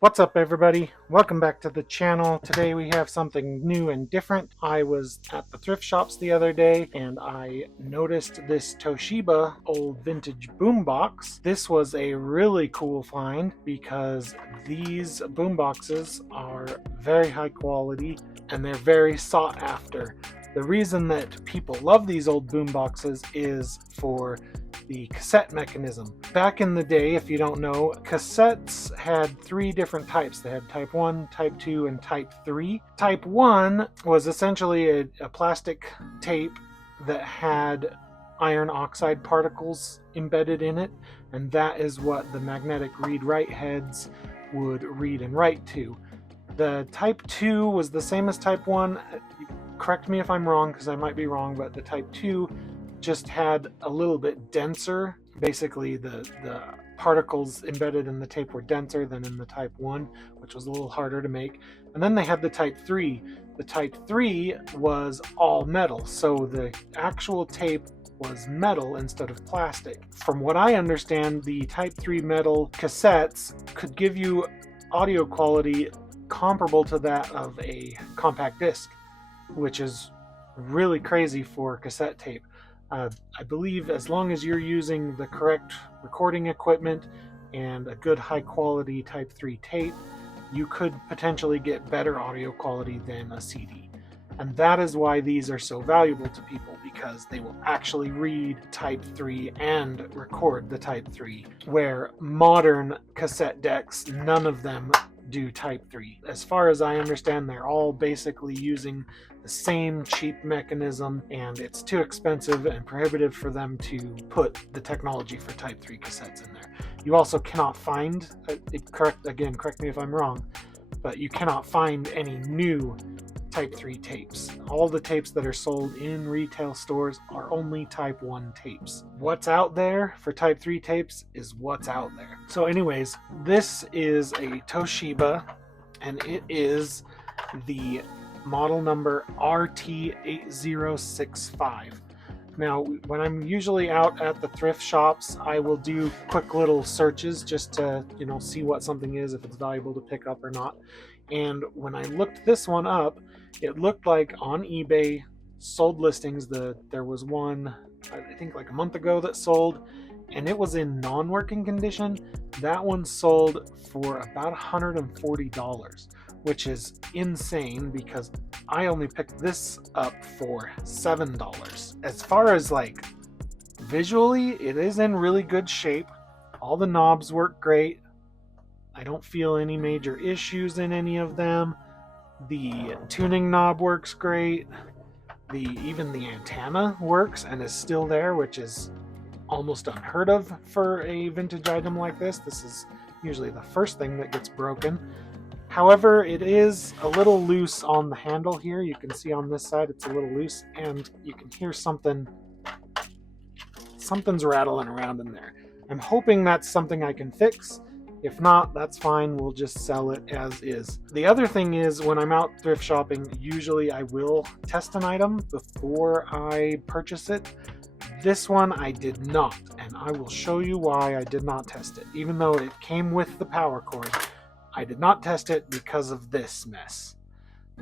What's up, everybody? Welcome back to the channel. Today we have something new and different. I was at the thrift shops the other day and I noticed this Toshiba old vintage boombox. This was a really cool find because these boomboxes are very high quality and they're very sought after. The reason that people love these old boomboxes is for the cassette mechanism. Back in the day, if you don't know, cassettes had three different types. They had type 1, type 2, and type 3. Type 1 was essentially a plastic tape that had iron oxide particles embedded in it, and that is what the magnetic read-write heads would read and write to. The type 2 was the same as type 1. Correct me if I'm wrong, because I might be wrong, but the type 2 just had a little bit denser. Basically, the particles embedded in the tape were denser than in the type 1, which was a little harder to make. And then they had the type 3. The type 3 was all metal, so the actual tape was metal instead of plastic. From what I understand, the type 3 metal cassettes could give you audio quality comparable to that of a compact disc, which is really crazy for cassette tape. I believe as long as you're using the correct recording equipment and a good high quality type 3 tape, you could potentially get better audio quality than a CD. And that is why these are so valuable to people, because they will actually read type 3 and record the type 3, where modern cassette decks, none of them do type 3. As far as I understand, they're all basically using the same cheap mechanism, and it's too expensive and prohibitive for them to put the technology for type 3 cassettes in there. You also cannot find, correct me if I'm wrong, but you cannot find any new type 3 tapes. All the tapes that are sold in retail stores are only type 1 tapes. What's out there for type 3 tapes is what's out there. So anyways, this is a Toshiba, and it is the model number RT-8065. Now, when I'm usually out at the thrift shops, I will do quick little searches just to, see what something is, if it's valuable to pick up or not. And when I looked this one up, it looked like on eBay sold listings. There was one, I think like a month ago, that sold, and it was in non-working condition. That one sold for about $140, which is insane because I only picked this up for $7. As far as like visually, it is in really good shape. All the knobs work great. I don't feel any major issues in any of them. The tuning knob works great. Even the antenna works and is still there, which is almost unheard of for a vintage item like this. This is usually the first thing that gets broken. However, it is a little loose on the handle here. You can see on this side it's a little loose, and you can hear something's rattling around in there. I'm hoping that's something I can fix. If not, that's fine. We'll just sell it as is. The other thing is, when I'm out thrift shopping, usually I will test an item before I purchase it. This one I did not, and I will show you why I did not test it. Even though it came with the power cord, I did not test it because of this mess.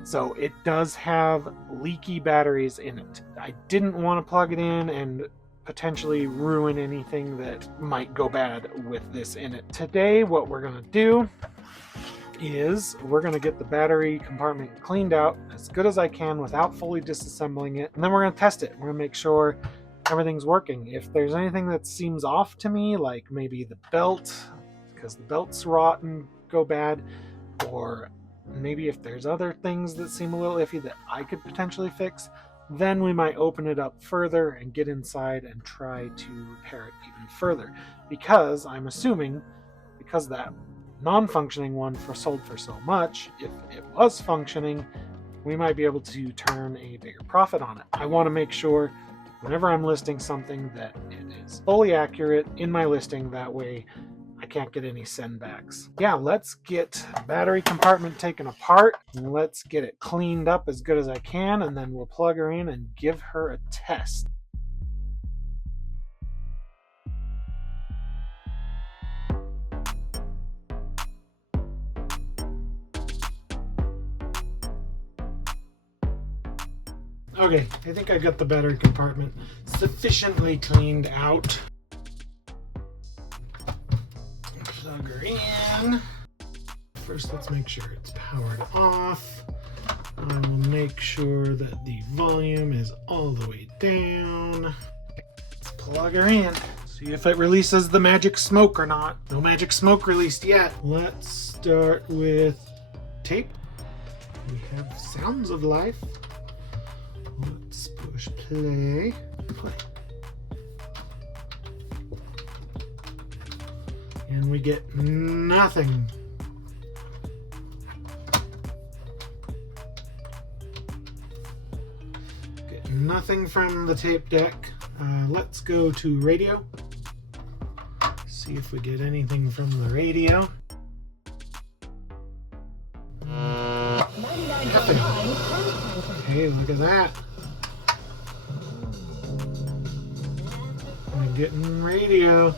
So it does have leaky batteries in it. I didn't want to plug it in and potentially ruin anything that might go bad with this in it. Today, what we're going to do is we're going to get the battery compartment cleaned out as good as I can without fully disassembling it, and then we're going to test it. We're going to make sure everything's working. If there's anything that seems off to me, like maybe the belt, because the belt's rot and go bad, or maybe if there's other things that seem a little iffy that I could potentially fix, then we might open it up further and get inside and try to repair it even further. Because I'm assuming, because that non-functioning one sold for so much, if it was functioning, we might be able to turn a bigger profit on it. I want to make sure whenever I'm listing something that it is fully accurate in my listing. That way I can't get any sendbacks. Yeah, let's get battery compartment taken apart. Let's get it cleaned up as good as I can, and then we'll plug her in and give her a test. Okay, I think I got the battery compartment sufficiently cleaned out. Plug her in. First, let's make sure it's powered off. I will make sure that the volume is all the way down. Let's plug her in. See if it releases the magic smoke or not. No magic smoke released yet. Let's start with tape. We have Sounds of Life. Let's push play. Play. And we get nothing. Get nothing from the tape deck. Let's go to radio. See if we get anything from the radio. Nothing. Hey, look at that. We're getting radio.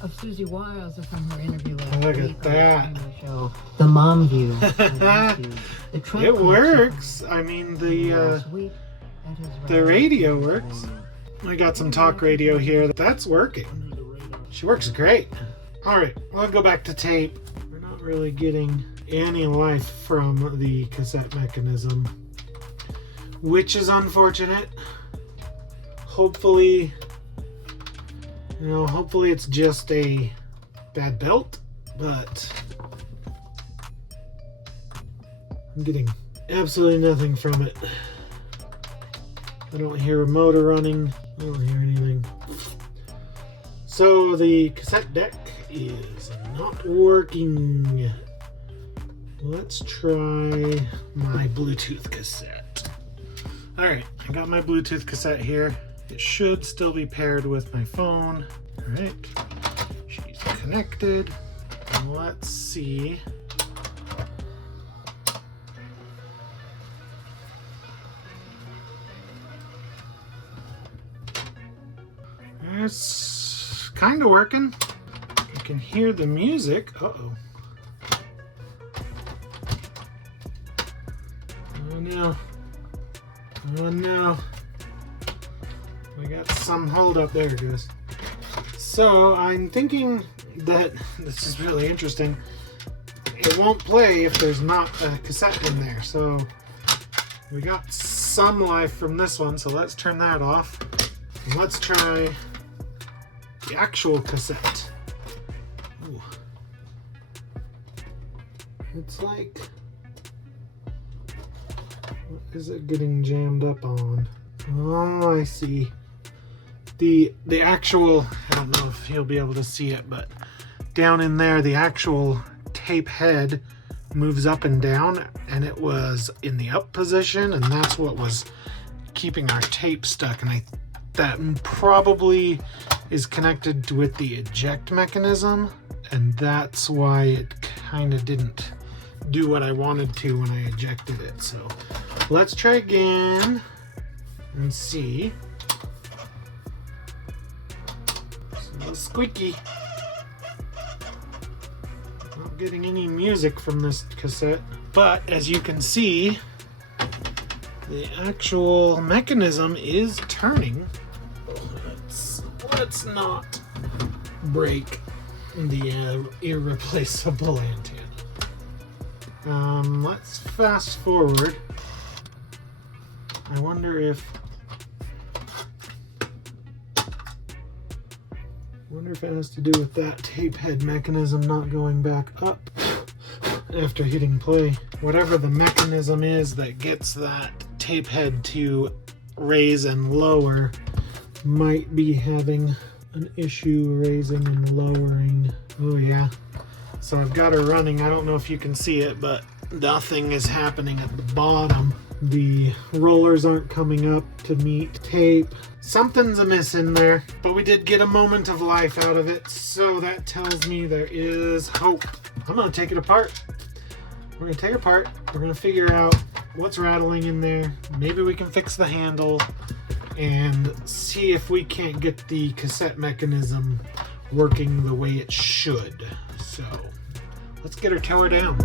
Of Susie Wiles from her interview last Look week at that. on the show, The Mom View. It works. I mean, the radio works. We got some talk radio here. That's working. She works great. Alright, we'll go back to tape. We're not really getting any life from the cassette mechanism, which is unfortunate. Hopefully, hopefully it's just a bad belt, but I'm getting absolutely nothing from it. I don't hear a motor running. I don't hear anything. So the cassette deck is not working. Let's try my Bluetooth cassette. Alright, I got my Bluetooth cassette here. It should still be paired with my phone. Alright, she's connected. Let's see. It's kind of working. I can hear the music. Uh-oh. Oh no. Oh no. We got some hold up. There it goes. So I'm thinking that this is really interesting. It won't play if there's not a cassette in there. So we got some life from this one. So let's turn that off. And let's try the actual cassette. Ooh. It's like, what is it getting jammed up on? Oh, I see. The actual, I don't know if you'll be able to see it, but down in there, the actual tape head moves up and down, and it was in the up position, and that's what was keeping our tape stuck. And that probably is connected with the eject mechanism, and that's why it kind of didn't do what I wanted to when I ejected it. So let's try again and see. So squeaky. Not getting any music from this cassette, but as you can see, the actual mechanism is turning. Let's not break the irreplaceable antenna. Let's fast forward. I wonder if it has to do with that tape head mechanism not going back up after hitting play. Whatever the mechanism is that gets that tape head to raise and lower might be having an issue raising and lowering. Oh yeah. So I've got her running. I don't know if you can see it, but nothing is happening at the bottom. The rollers aren't coming up to meet tape. Something's amiss in there, but we did get a moment of life out of it, so that tells me there is hope. I'm gonna take it apart. We're gonna take it apart. We're gonna figure out what's rattling in there. Maybe we can fix the handle and see if we can't get the cassette mechanism working the way it should. So let's get her tower down.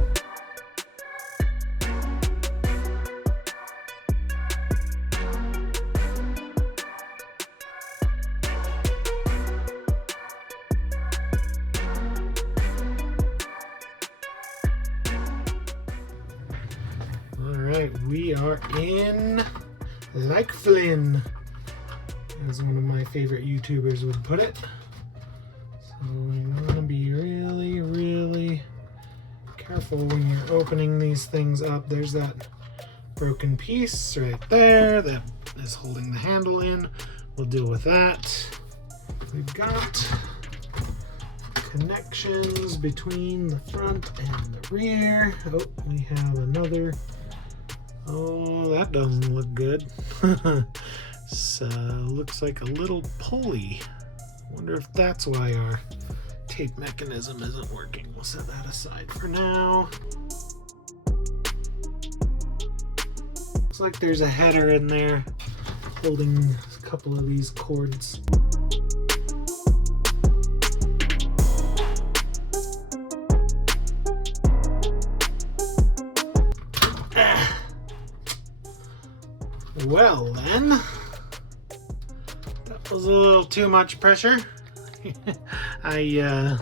Alright, we are in like Flynn, as one of my favorite YouTubers would put it. So you want to be really, really careful when you're opening these things up. There's that broken piece right there that is holding the handle in. We'll deal with that. We've got connections between the front and the rear. Oh, we have another. Oh, that doesn't look good. So looks like a little pulley. Wonder if that's why our tape mechanism isn't working. We'll set that aside for now. Looks like there's a header in there holding a couple of these cords. Well then, that was a little too much pressure. I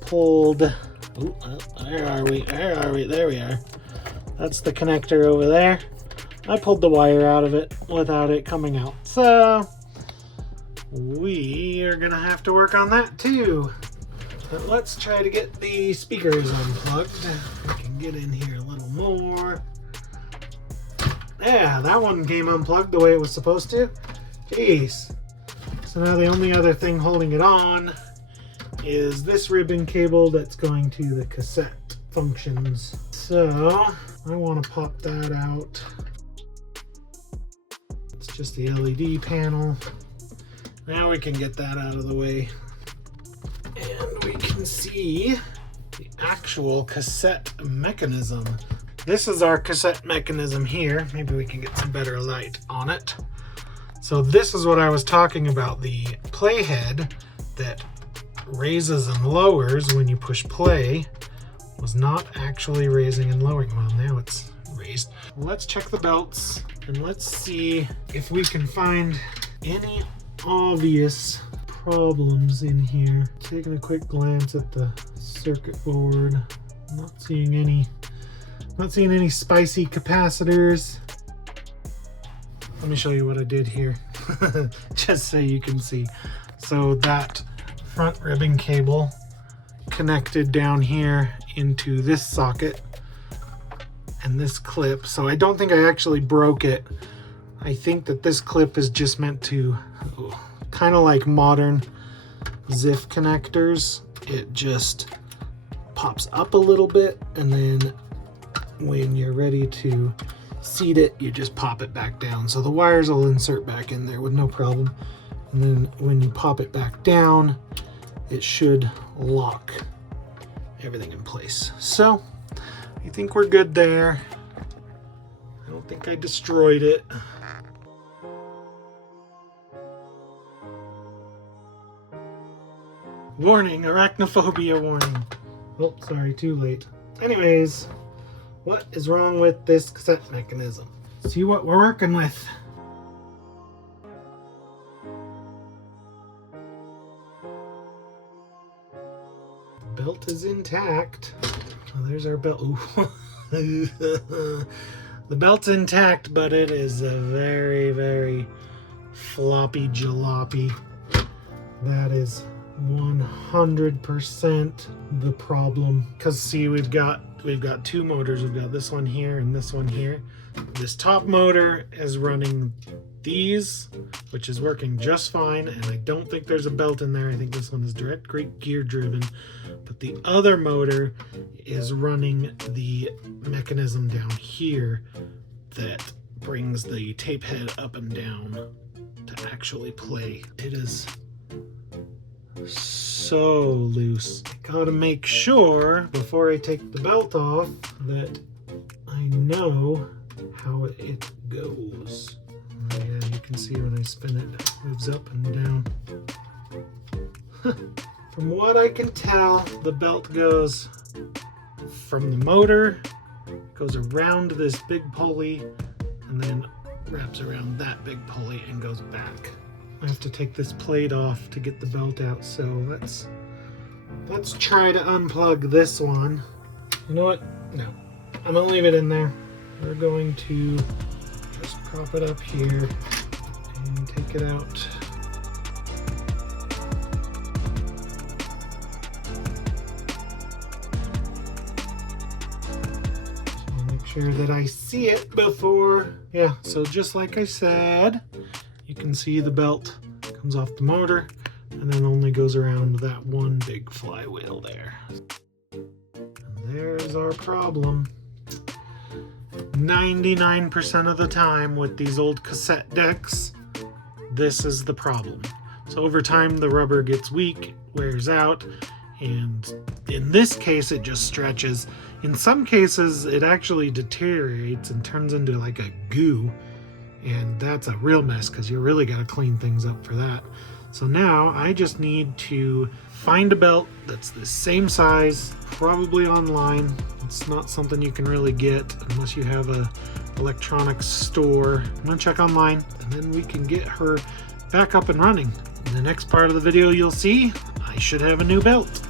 pulled, where are we, there we are. That's the connector over there. I pulled the wire out of it without it coming out. So, we are gonna have to work on that too. But let's try to get the speakers unplugged. We can get in here a little more. Yeah, that one came unplugged the way it was supposed to. Jeez. So now the only other thing holding it on is this ribbon cable that's going to the cassette functions. So I want to pop that out. It's just the LED panel. Now we can get that out of the way. And we can see the actual cassette mechanism. This is our cassette mechanism here. Maybe we can get some better light on it. So this is what I was talking about. The playhead that raises and lowers when you push play was not actually raising and lowering. Well, now it's raised. Let's check the belts and let's see if we can find any obvious problems in here. Taking a quick glance at the circuit board. Not seeing any spicy capacitors. Let me show you what I did here, just so you can see. So that front ribbon cable connected down here into this socket and this clip. So I don't think I actually broke it. I think that this clip is just meant to, kind of like modern ZIF connectors. It just pops up a little bit, and then when you're ready to seat it, you just pop it back down. So the wires will insert back in there with no problem. And then when you pop it back down, it should lock everything in place. So I think we're good there. I don't think I destroyed it. Warning, arachnophobia warning. Oh, sorry, too late. Anyways, what is wrong with this cassette mechanism? See what we're working with. The belt is intact. Oh, there's our belt. The belt's intact, but it is a very, very floppy jalopy. That is 100% the problem. Because see, we've got two motors. We've got this one here and this one here. This top motor is running these, which is working just fine, and I don't think there's a belt in there. I think this one is direct gear driven, but the other motor is running the mechanism down here that brings the tape head up and down to actually play. It is so loose. I gotta make sure before I take the belt off that I know how it goes. Yeah, you can see when I spin it, it moves up and down. From what I can tell, the belt goes from the motor, goes around this big pulley, and then wraps around that big pulley and goes back. I have to take this plate off to get the belt out, so let's try to unplug this one. You know what? No, I'm gonna leave it in there. we're going to just prop it up here and take it out. So make sure that I see it before. Yeah, so just like I said, you can see the belt comes off the motor and then only goes around that one big flywheel there. And there's our problem. 99% of the time with these old cassette decks, this is the problem. So over time the rubber gets weak, wears out, and in this case it just stretches. In some cases it actually deteriorates and turns into like a goo, and that's a real mess because you really got to clean things up for that. So now I just need to find a belt that's the same size, probably online. It's not something you can really get unless you have a electronics store. I'm gonna check online and then we can get her back up and running. In the next part of the video you'll see I should have a new belt.